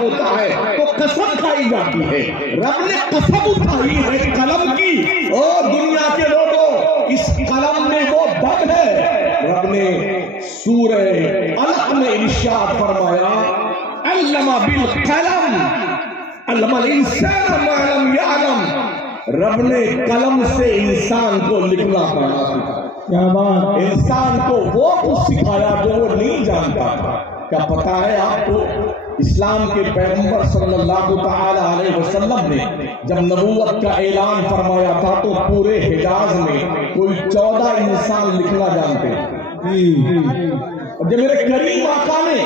ہوتا ہے تو قسم کھائی جاتی ہے. رب نے قسم اٹھائی ہے قلم کی. اور دنیا کے لوگوں اس قلم میں وہ دم ہے. رب نے سورہ علق میں ارشاد فرمایا علم بالقلم علم الانسان ما لم يعلم. رب نے قلم سے انسان کو لکھنا پڑھنا سکھایا. انسان کو وہ کچھ سکھایا جو وہ نہیں جانتا تھا. کیا پتا ہے آپ کو اسلام کے پیغمبر صلی اللہ تعالی علیہ وسلم نے جب نبوت کا اعلان فرمایا تھا تو پورے حجاز میں کوئی 14 انسان لکھنا جانتے ہیں. اور جب میرے کریم آقا نے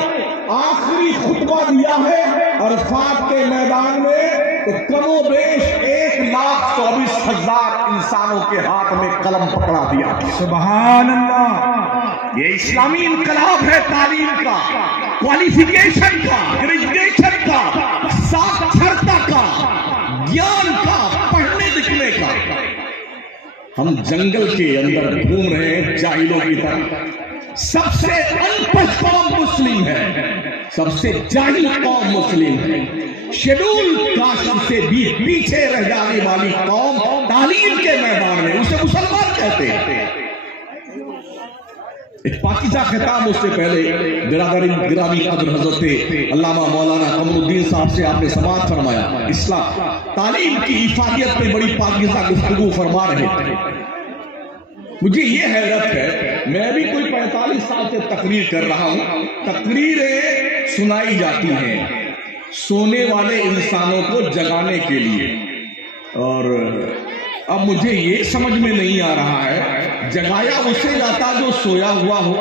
آخری خطبہ دیا ہے عرفات کے میدان میں تو کم و بیش 1,24,000 انسانوں کے ہاتھ میں قلم پکڑا دیا. سبحان اللہ. یہ اسلامی انقلاب ہے تعلیم کا, کوالیفیکیشن کا, گریجویشن کا, ساکھرتا کا, گیان کا, پڑھنے لکھنے کا. ہم جنگل کے اندر گھوم رہے ہیں جاہلوں کی طرح. سب سے ان پڑھ قوم مسلم ہے, سب سے جاہل قوم مسلم ہے. شیڈول کاسٹ سے بھی پیچھے رہ جانے والی قوم تعلیم کے میدان میں اسے مسلمان کہتے ہیں. ایک پاکیزہ خطاب اس سے پہلے برادری گرامی قدر حضرت علامہ مولانا قمر الدین صاحب سے آپ نے سماعت فرمایا. اسلام تعلیم کی افادیت میں بڑی پاکیزہ گفتگو فرما رہے تھے. مجھے یہ حیرت ہے, میں بھی کوئی 45 سال سے تقریر کر رہا ہوں. تقریریں سنائی جاتی ہیں سونے والے انسانوں کو جگانے کے لیے, اور اب مجھے یہ سمجھ میں نہیں آ رہا ہے جگایا اسے جاتا جو سویا ہوا ہو,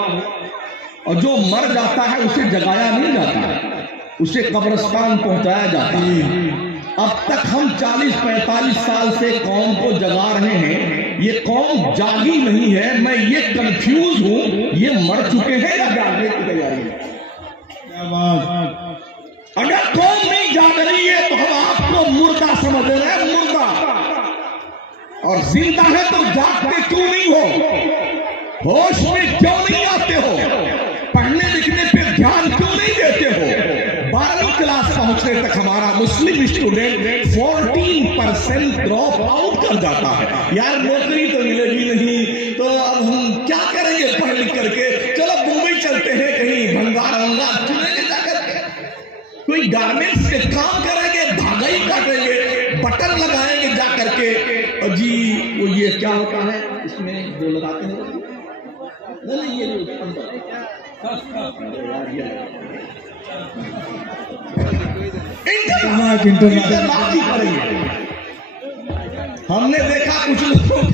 اور جو مر جاتا ہے اسے جگایا نہیں جاتا, اسے قبرستان پہنچایا جاتا ہے. اب تک ہم 40-45 سال سے قوم کو جگا رہے ہیں, یہ قوم جاگی نہیں ہے. میں یہ کنفیوز ہوں یہ مر چکے ہیں یا جاگنے کی تیاری ہے. اگر قوم نہیں جاگ رہی ہے تو ہم آپ کو مردہ سمجھ رہے ہیں, مردہ. اور زندہ ہے تو جاگتے کیوں نہیں ہو, ہوش میں کیوں نہیں آتے ہو, پڑھنے لکھنے پہ دھیان کیوں نہیں دیتے ہو. 12ویں کلاس پہنچنے تک ہمارا مسلم اسٹوڈنٹ 14% ڈراپ آؤٹ کر جاتا ہے. یار نوکری تو ملے گی نہیں تو اب ہم کیا کریں گے پڑھ لکھ کر کے, چلو ممبئی چلتے ہیں کہیں بھنگار ونگار چلیں گے جا کر کے, کوئی گارمنٹس کے کام کریں گے, دھاگا ہی کاٹیں گے, بٹن لگائیں گے جا کر کے. اور جی وہ یہ کیا ہوتا ہے اس میں جو لگاتے ہیں نہیں یہ ہم نے دیکھا کچھ لوگ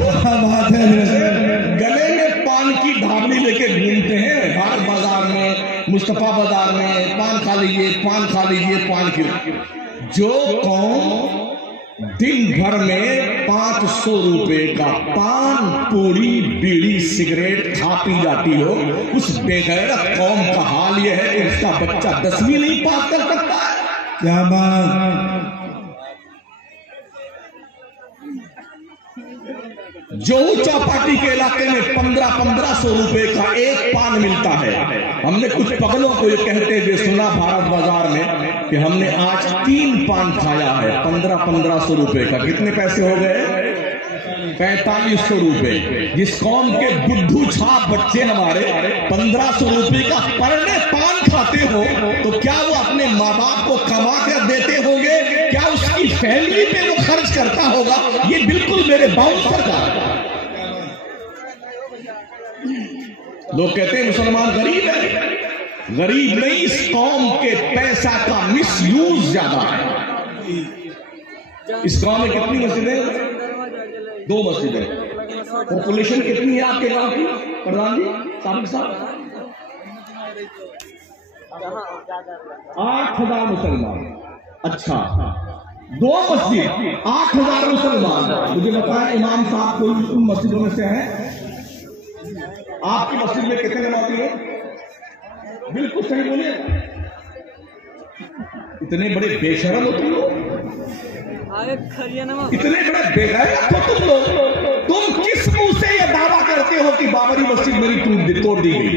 گلے میں پان کی ڈھابلی لے کے گھومتے ہیں ہر بازار میں, مصطفیٰ بازار میں, پان کھا لیجیے, پان کھا لیجیے, پان کھا. جو قوم دن بھر میں 500 روپے کا پان, پوری, بیڑی, سگریٹ کھا پی جاتی ہو, اس بے غیرت قوم کا حال یہ ہے کہ اس کا بچہ 10ویں نہیں پاس کر سکتا ہے. کیا بات. جو چوپاٹی کے علاقے میں 1500 روپے کا ایک پان ملتا ہے, ہم نے کچھ پگلوں کو یہ کہتے ہوئے سنا بھارت بازار میں کہ ہم نے آج 3 پان کھایا ہے 1500 روپے کا. کتنے پیسے ہو گئے؟ 4500 روپے. جس قوم کے بدھو چھاپ بچے ہمارے 1500 روپے کا پر ڈے پان کھاتے ہو تو کیا وہ اپنے ماں باپ کو کما کر دیتے ہوں گے؟ کیا اس کی فیملی پہ وہ خرچ کرتا ہوگا؟ یہ بالکل میرے باؤنسر کا. لوگ کہتے ہیں مسلمان غریب ہے, غریب نہیں, اس قوم کے پیسہ کا مس یوز زیادہ ہے. اس قوم میں کتنی مسجدیں؟ 2 مسجدیں. پاپولیشن کتنی ہے آپ کے گاؤں کی پردھان جی سابق صاحب؟ 8,000 مسلمان. اچھا 2 مسجد 8,000 مسلمان. مجھے بتایا امام صاحب کوئی ان مسجدوں میں سے ہیں؟ آپ کی مسجد میں کتنے نمازی ہیں؟ بالکل صحیح بولیے. اتنے بڑے بے شرم ہوتے ہو, اتنے بڑے بے غیرت ہو تم لوگ. تم کس منہ سے یہ دعویٰ کرتے ہو کہ بابری مسجد میری توڑ دی گئی؟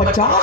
50